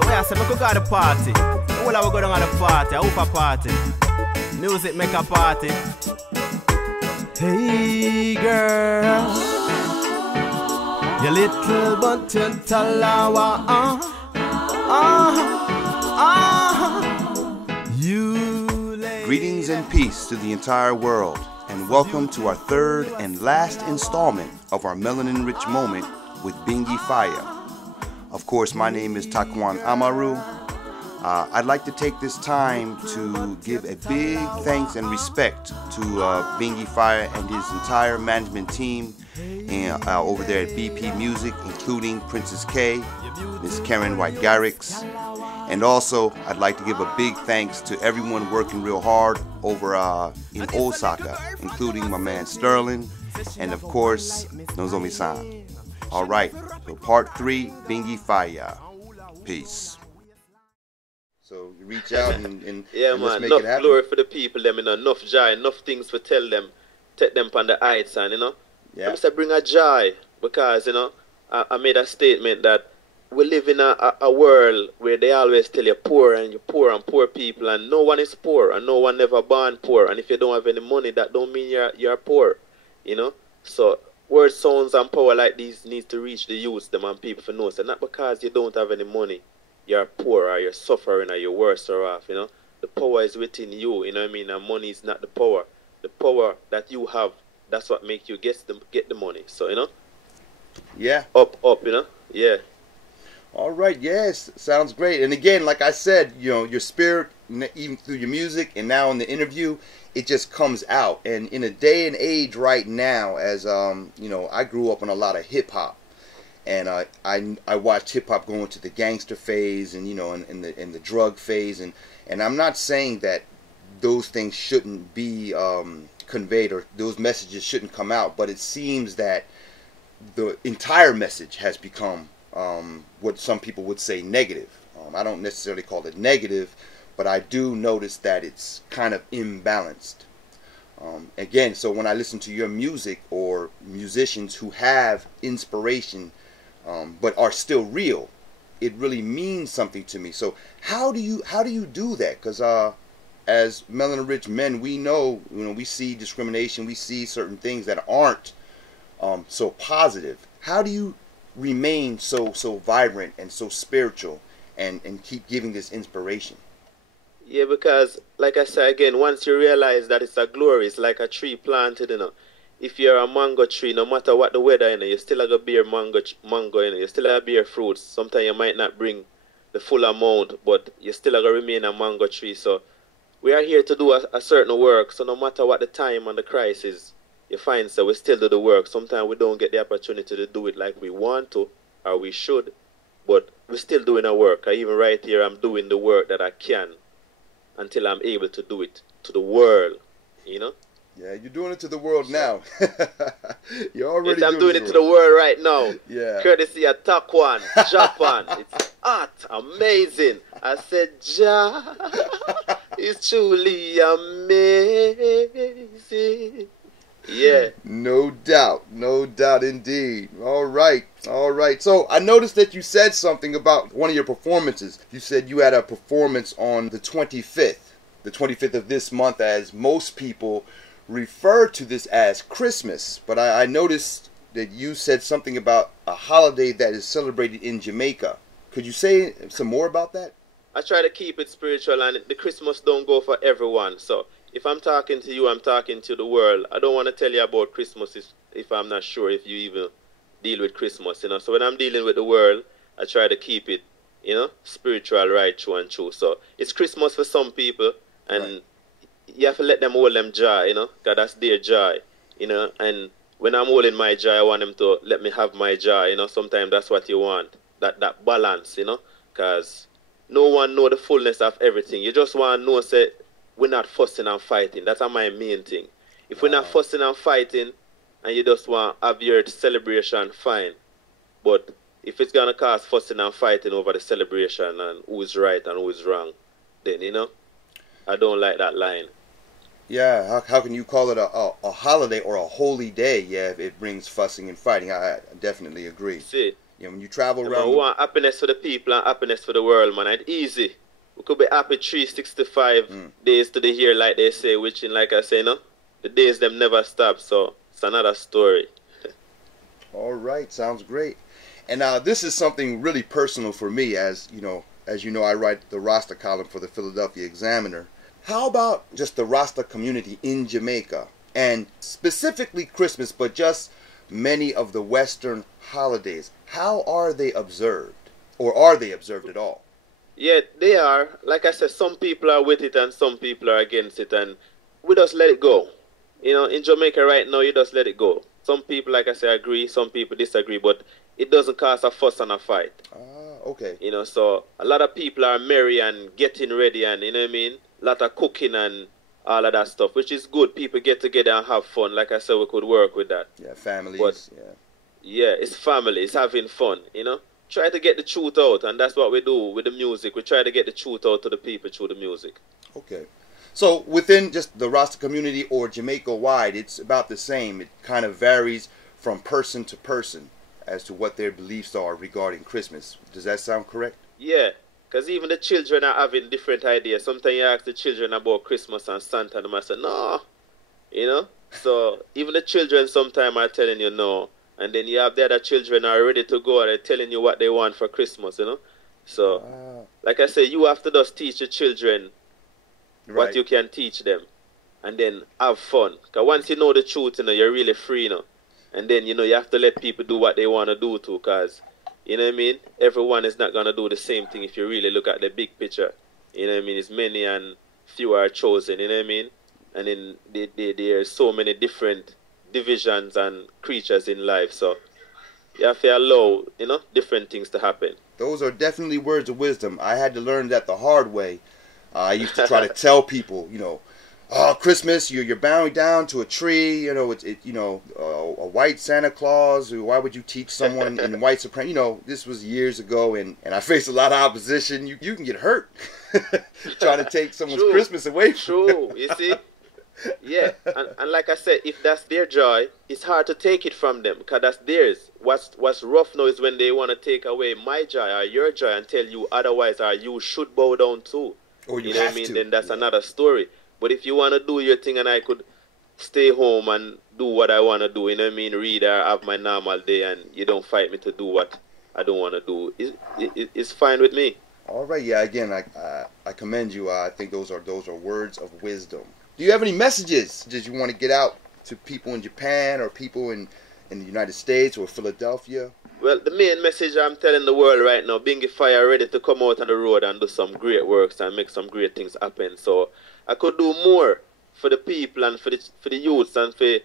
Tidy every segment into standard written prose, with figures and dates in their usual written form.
say, where I say, I could go to the party. Well, I will go down at the party, I hope a party. Music make a party. Hey girl, your little button Tallawah, Greetings and peace to the entire world, and welcome to our third and last installment of our Melanin-Rich moment with Binghi Fiya. Of course, my name is Taquan Amaru. I'd like to take this time to give a big thanks and respect to Binghi Fiya and his entire management team and, over there at BP Music, including Princess K, Miss Karen White Garrix. And also, I'd like to give a big thanks to everyone working real hard over in Osaka, including my man Sterling, and of course, Nozomi-san. Alright, so part 3, Binghi Fiya. Peace. So you reach out and yeah, and man, let's make enough it happen. glory for the people, them, you know, enough joy, enough things to tell them, take them on the heights, and, you know. Yeah. I say bring a joy, because, you know, I made a statement that we live in a world where they always tell you poor and poor people, and no one is poor, and no one never born poor, and if you don't have any money, that don't mean you're poor, you know. So word sounds and power like these needs to reach the youth, them, and people for know. So not because you don't have any money, you're poor, or you're suffering, or you're worse off, you know. The power is within you, you know what I mean, and money is not the power. The power that you have, that's what makes you get the money. So, you know. Yeah. Up, you know. Yeah. All right, yes, sounds great. And again, like I said, you know, your spirit, even through your music and now in the interview, it just comes out. And in a day and age right now, as you know, I grew up on a lot of hip hop, and I watched hip hop go into the gangster phase, and you know, in the drug phase, and I'm not saying that those things shouldn't be conveyed or those messages shouldn't come out, but it seems that the entire message has become what some people would say negative. I don't necessarily call it negative, but I do notice that it's kind of imbalanced. Again, so when I listen to your music or musicians who have inspiration but are still real, it really means something to me. So how do you do that? Because as Melanin-Rich men, we know, you know, we see discrimination, we see certain things that aren't so positive. How do you remain so vibrant and so spiritual and keep giving this inspiration? Yeah, because like I said again, once you realize that it's a glory, it's like a tree planted, you know. If you're a mango tree, no matter what the weather, you know, you still have to bear mango, you know, you still have to bear fruits. Sometimes you might not bring the full amount, but you still have to remain a mango tree. So we are here to do a certain work, so no matter what the time and the crisis, you find so we still do the work. Sometimes we don't get the opportunity to do it like we want to or we should, but we're still doing our work. Even right here, I'm doing the work that I can until I'm able to do it to the world, you know? Yeah, you're doing it to the world now. You're already I'm doing it to the world right now. Yeah. Courtesy of Taquan, Japan. It's art, amazing. I said, Ja, it's truly amazing. Yeah. No doubt indeed. All right. So I noticed that you said something about one of your performances. You said you had a performance on the 25th of this month, as most people refer to this as Christmas. But I noticed that you said something about a holiday that is celebrated in Jamaica. Could you say some more about that? I try to keep it spiritual, and the Christmas don't go for everyone. So if I'm talking to you, I'm talking to the world. I don't want to tell you about Christmas if I'm not sure if you even deal with Christmas, you know. So when I'm dealing with the world, I try to keep it, you know, spiritual, right, true and true. So it's Christmas for some people, and right, you have to let them hold them joy, you know, because that's their joy, you know. And when I'm holding my joy, I want them to let me have my joy, you know. Sometimes that's what you want, that balance, you know, because no one know the fullness of everything. You just want to know, say, we're not fussing and fighting. That's my main thing. If we're not fussing and fighting, and you just want to have your celebration, fine. But if it's going to cause fussing and fighting over the celebration and who's right and who's wrong, then, you know, I don't like that line. Yeah, how can you call it a holiday or a holy day? Yeah, if it brings fussing and fighting. I definitely agree. See, You know, when you travel Yeah, around. man, we want happiness for the people and happiness for the world, man. It's easy. We could be happy 365 days to the year, like they say, which, in, like I say, no, the days them never stop. So it's another story. All right, sounds great. And this is something really personal for me, as you know, I write the Rasta column for the Philadelphia Examiner. How about just the Rasta community in Jamaica, and specifically Christmas, but just many of the Western holidays? How are they observed, or are they observed at all? Yeah, they are. Like I said, some people are with it and some people are against it, and we just let it go. You know, in Jamaica right now, you just let it go. Some people, like I say, agree, some people disagree, but it doesn't cause a fuss and a fight. Okay. You know, so a lot of people are merry and getting ready, and, you know what I mean, a lot of cooking and all of that stuff, which is good. People get together and have fun. Like I said, we could work with that. Yeah, families. But, yeah, it's family. It's having fun, you know. Try to get the truth out, and that's what we do with the music. We try to get the truth out to the people through the music. Okay. So within just the Rasta community or Jamaica-wide, it's about the same. It kind of varies from person to person as to what their beliefs are regarding Christmas. Does that sound correct? Yeah, because even the children are having different ideas. Sometimes you ask the children about Christmas and Santa, and they might say, no, you know. So even the children sometimes are telling you no. And then you have the other children are ready to go, and they're telling you what they want for Christmas, you know. So, like I say, you have to just teach the children what you can teach them, and then have fun. Because once you know the truth, you know, you're really free, you know. And then, you know, you have to let people do what they want to do too, because, you know what I mean, everyone is not going to do the same thing if you really look at the big picture. You know what I mean? It's many and few are chosen, you know what I mean? And then there are so many different divisions and creatures in life, so you have to allow, you know, different things to happen. Those are definitely words of wisdom. I had to learn that the hard way. I used to try to tell people, you know, Christmas, you're bowing down to a tree, you know, a white Santa Claus. Why would you teach someone in white supremacy? You know, this was years ago, and I faced a lot of opposition. You can get hurt trying to take someone's Christmas away from you. You see? Yeah, and like I said, if that's their joy, it's hard to take it from them, because that's theirs. What's rough now is when they want to take away my joy or your joy and tell you otherwise, or you should bow down too. Or you know what I mean? Then that's another story. But if you want to do your thing and I could stay home and do what I want to do, you know what I mean, read or have my normal day, and you don't fight me to do what I don't want to do, it's fine with me. All right, yeah, again, I commend you. I think those are words of wisdom. Do you have any messages that you want to get out to people in Japan or people in the United States or Philadelphia? Well, the main message I'm telling the world right now, Binghi Fiya ready to come out on the road and do some great works and make some great things happen. So I could do more for the people and for the youths and for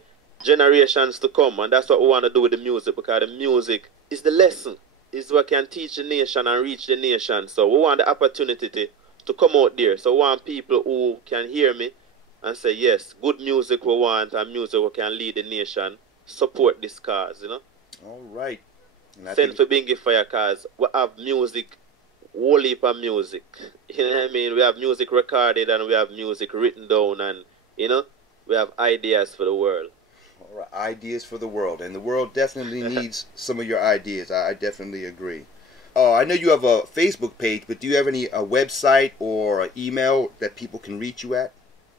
generations to come. And that's what we want to do with the music, because the music is the lesson. It's what can teach the nation and reach the nation. So we want the opportunity to come out there. So we want people who can hear me and say, yes, good music we want, and music we can lead the nation, support this cause, you know. All right. Send for Binghi Fiya, cause we have music, whole heap of music. You know what I mean? We have music recorded and we have music written down, and, you know, we have ideas for the world. All right, ideas for the world. And the world definitely needs some of your ideas. I definitely agree. I know you have a Facebook page, but do you have a website or an email that people can reach you at?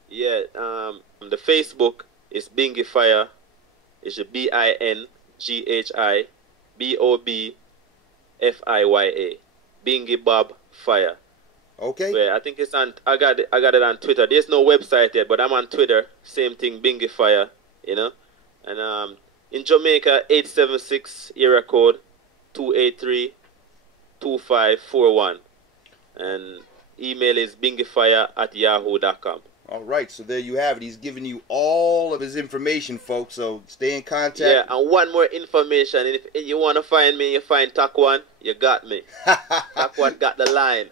Yeah, the Facebook is Binghi Fiya. It's BinghiBobFiya. Binghi Bob Fiya. Okay. So, I think it's on. I got it on Twitter. There's no website yet, but I'm on Twitter. Same thing, Binghi Fiya. You know, and in Jamaica, 876 area code 283-2541, and email is binghifiya@yahoo.com. All right, so there you have it. He's giving you all of his information, folks, so stay in contact. Yeah, and one more information. If you want to find me, you find Takwan, you got me. Takwan got the line.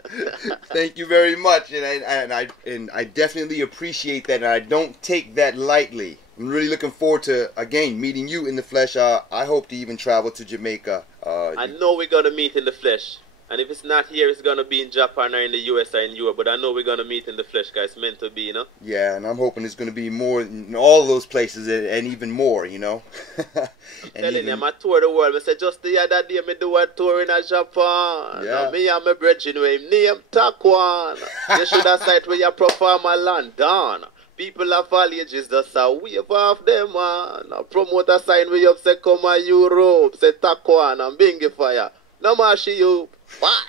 Thank you very much, and I definitely appreciate that, and I don't take that lightly. I'm really looking forward to, again, meeting you in the flesh. I hope to even travel to Jamaica. I know we're going to meet in the flesh. And if it's not here, it's going to be in Japan or in the US or in Europe. But I know we're going to meet in the flesh, guys. It's meant to be, you know? Yeah, and I'm hoping it's going to be more in all of those places and even more, you know? I'm telling you, I'm a tour the world. I said, just the other day, I do a tour in Japan. Yeah. Now, me and my brethren, him name Takwan. You should have site where you perform a London. People of all ages just a wave off them, man. A promoter sign way up, say, come on Europe. Say, Takwan and Binghi Fiya. No more she you. What?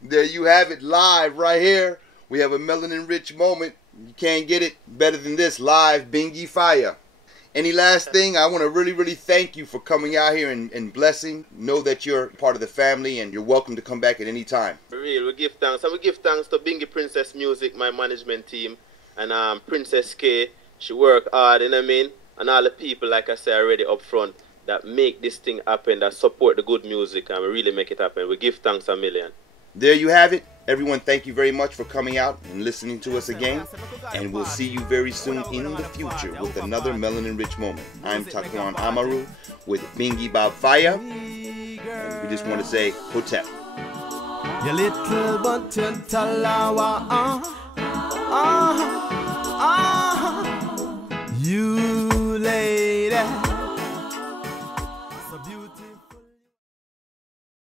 There you have it, live right here. We have a Melanin-Rich moment. You can't get it better than this, live Binghi Fiya. Any last thing? I want to really thank you for coming out here and blessing. Know that you're part of the family and you're welcome to come back at any time. For real, we give thanks. And we give thanks to Binghi Princess Music, my management team, and Princess K. She work hard, you know what I mean? And all the people, like I said already up front, that make this thing happen, that support the good music, and we really make it happen. We give thanks a million. There you have it. Everyone, thank you very much for coming out and listening to us again. And we'll see you very soon in the future with another Melanin-Rich moment. I'm Taquan Amaru with Binghi Bob Fiya. And we just want to say, Hotep. Your little button Tallawah,